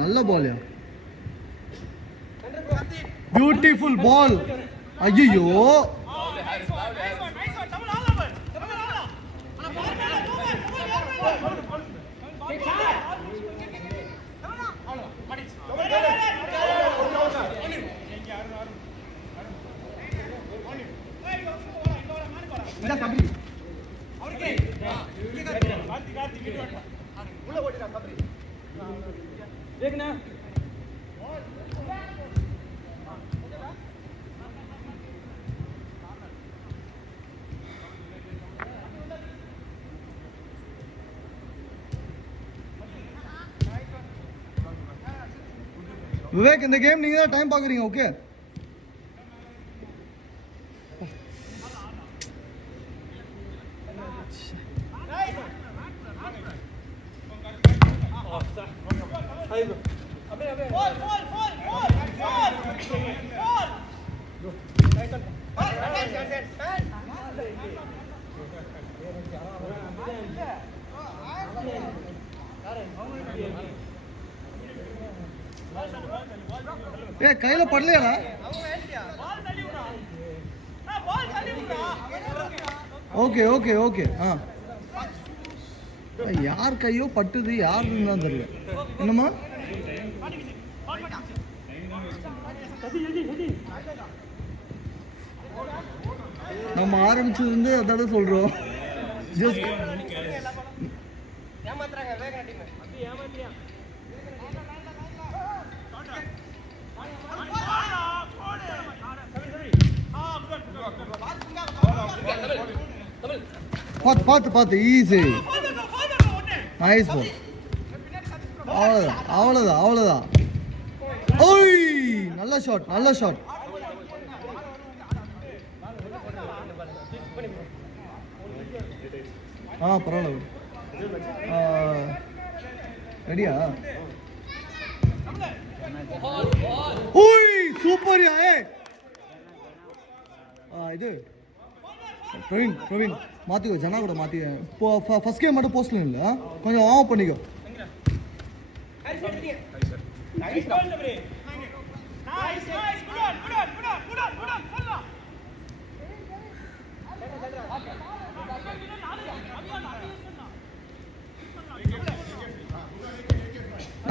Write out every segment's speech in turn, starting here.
நல்ல பால்யா. பியூட்டிஃபுல் பால். ஐயோ விவேக், இந்த கேம் நீங்க தான் டைம் பாக்குறீங்க. ஓகே, ஏ கையில படலையாடா. Okay okay okay. யார் கையோ பட்டுது, யாருன்னு தான் தெரியல. என்னம்மா நம்ம ஆரம்பிச்சது வந்து அதாவது சொல்றோம். பார்த்து பார்த்து ஈஸி. Nice ball. அவ்வளோதான் அவ்வளோதான் அவ்வளோதான். ஓய், நல்ல ஷாட் நல்ல ஷாட். பரவாயில்ல. ரெடியா? ஓய் சூப்பர். இது பிரவீன் மாற்றிக்கோ, ஜனா கூட மாற்றிக்க. இப்போ ஃபர்ஸ்ட் கேம் மட்டும் போஸ்ட்ல இல்லை, கொஞ்சம் ஆஃப் பண்ணிக்கோ.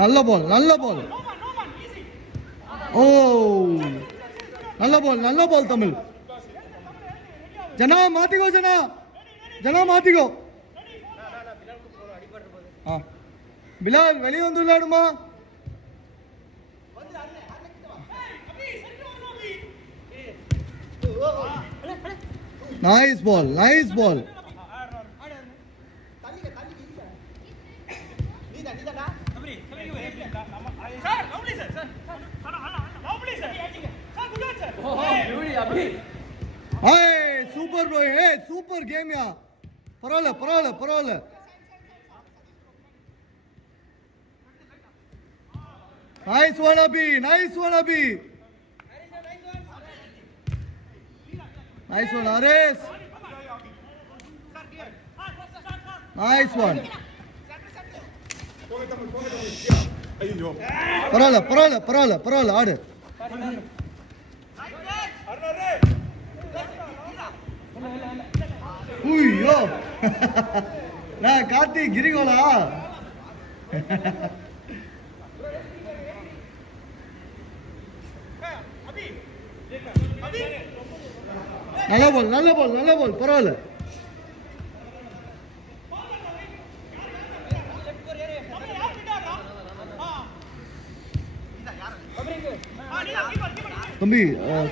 நல்ல பால் நல்ல பால். ஓ நல்ல பால் நல்ல பால் தமிழ். ஜனா மாத்திக்கோ, ஜனா மாத்திக்கோ. பிலால் வெளியே வந்து விளையாடுமா? Nice ball nice ball. Super bro. Super கேம்யா. பரவாயில்ல பரவாயில்ல பரவாயில்ல. Nice one Abhi, nice one Abhi, nice one Aris, nice one. பரவாயில்ல பரவாயில்ல பரவாயில்ல பரவாயில்ல ஆடு. ஐயோ நான் கார்த்தி கிரிகோலா. நல்ல பால் நல்ல பால் நல்ல பால். பரவாயில்ல. Tambi,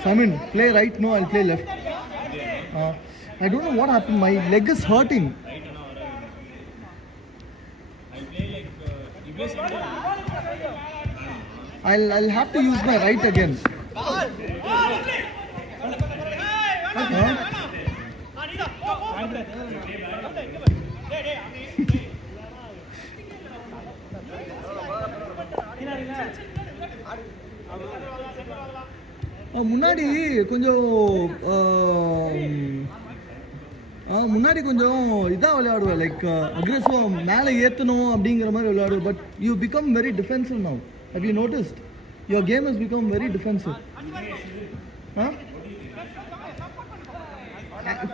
Simon, play right now, I'll play left. I don't know what happened, my leg is hurting. I'll have to use my right again. முன்னாடி கொஞ்சம் முன்னாடி கொஞ்சம் இதாக விளையாடுவேன், லைக் அக்ரெசிவாக மேலே ஏற்றணும் அப்படிங்கிற மாதிரி விளையாடுவேன். But you become very defensive now. How you noticed your game has become very defensive?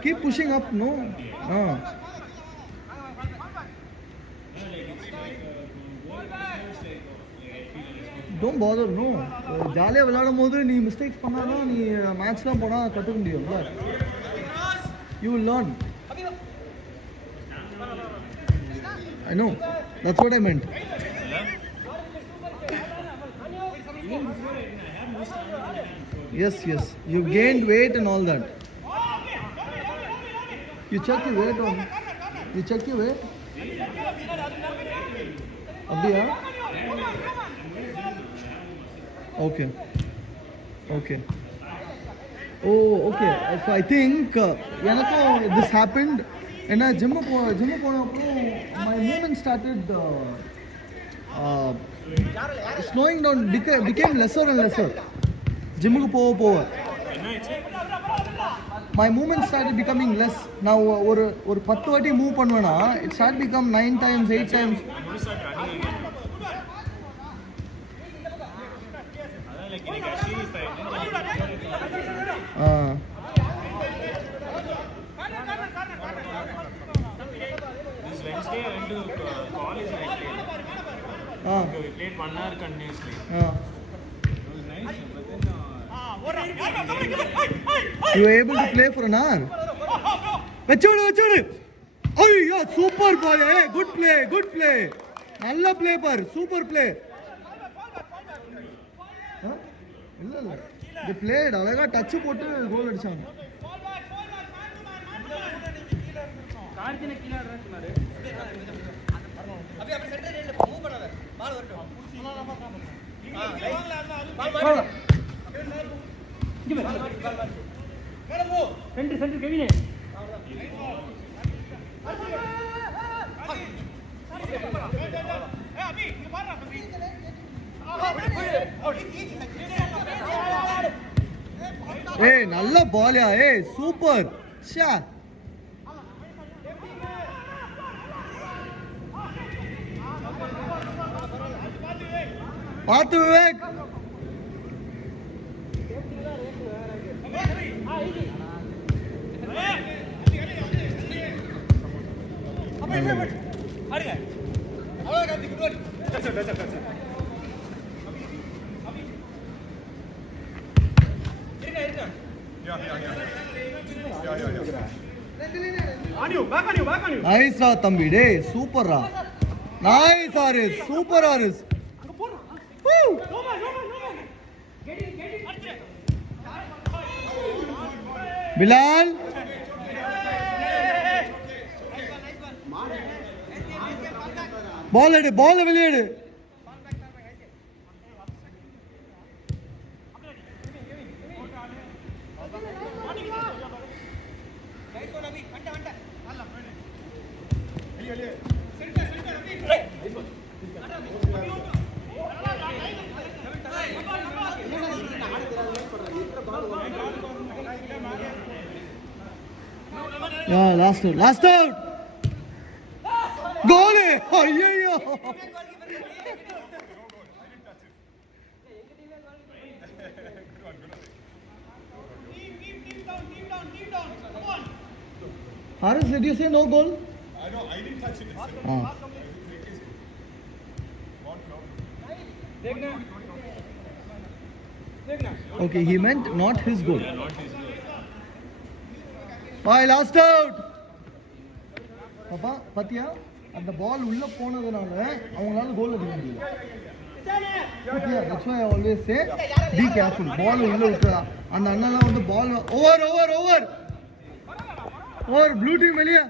Keep pushing up. No. Don't bother. No, ஜாலியாக விளையாடும் போது நீ மிஸ்டேக்ஸ் பண்ணாதான் நீ மேட்ச்லாம் போனால் கற்றுக்க முடியும்ல. You will learn. I know. That's what I meant. Yes. You gained weight and all that. You check your weight on. You check your weight. Abdiya. Okay. Oh, okay. So I think this happened. And I gym my movement started slowing down, became lesser and lesser. Gym ku pova. My movement started becoming less. Now ஒரு 10 வாட்டி move பண்ணுவேனா, it started become 9 times, 8 times. This Wednesday I went to college and I played. We played 1 hour continuously. It was nice, but then You were able to play for an hour. Vachodu. Oh yeah, super ball. Hey, good play. Nalla play par, super play. இல்ல they played அழகா touch போட்டு கோல் அடிச்சாங்க. கார்த்தின கீழ ஆடுறாரு. அப்படியே centre ஏரியால move பண்ணாத. பால் வரட்டும். பால். இங்க பால். மேல போ. சென்டர் கெவினே. அபி இங்க பாருடா அபி. ஏய் நல்ல பால்யா. ஏய் சூப்பர். ஷா. பாத்து விவேக். நைஸ்ரா தம்பி. டே சூப்பர்ரா. Nice Aris. Super Aris. Bilal ball எடு. Ball வெளியேடு. Yeah, last out. Goal! Ayyo! Haris, did you say no goal? No, I didn't touch it. Okay, he meant not his goal. yeah, not his goal. Bye, last out. பாப்பா பாத்தியா, அந்த பால் உள்ள போனதுனால அவங்களால கோல் அடிக்க முடியல. பாத்தியா, that's why I always say be careful. பால் உள்ள விட்டா அந்த அண்ணாலாம் வந்து பால் ஓவர் ப்ளூ டீம் வெளியே.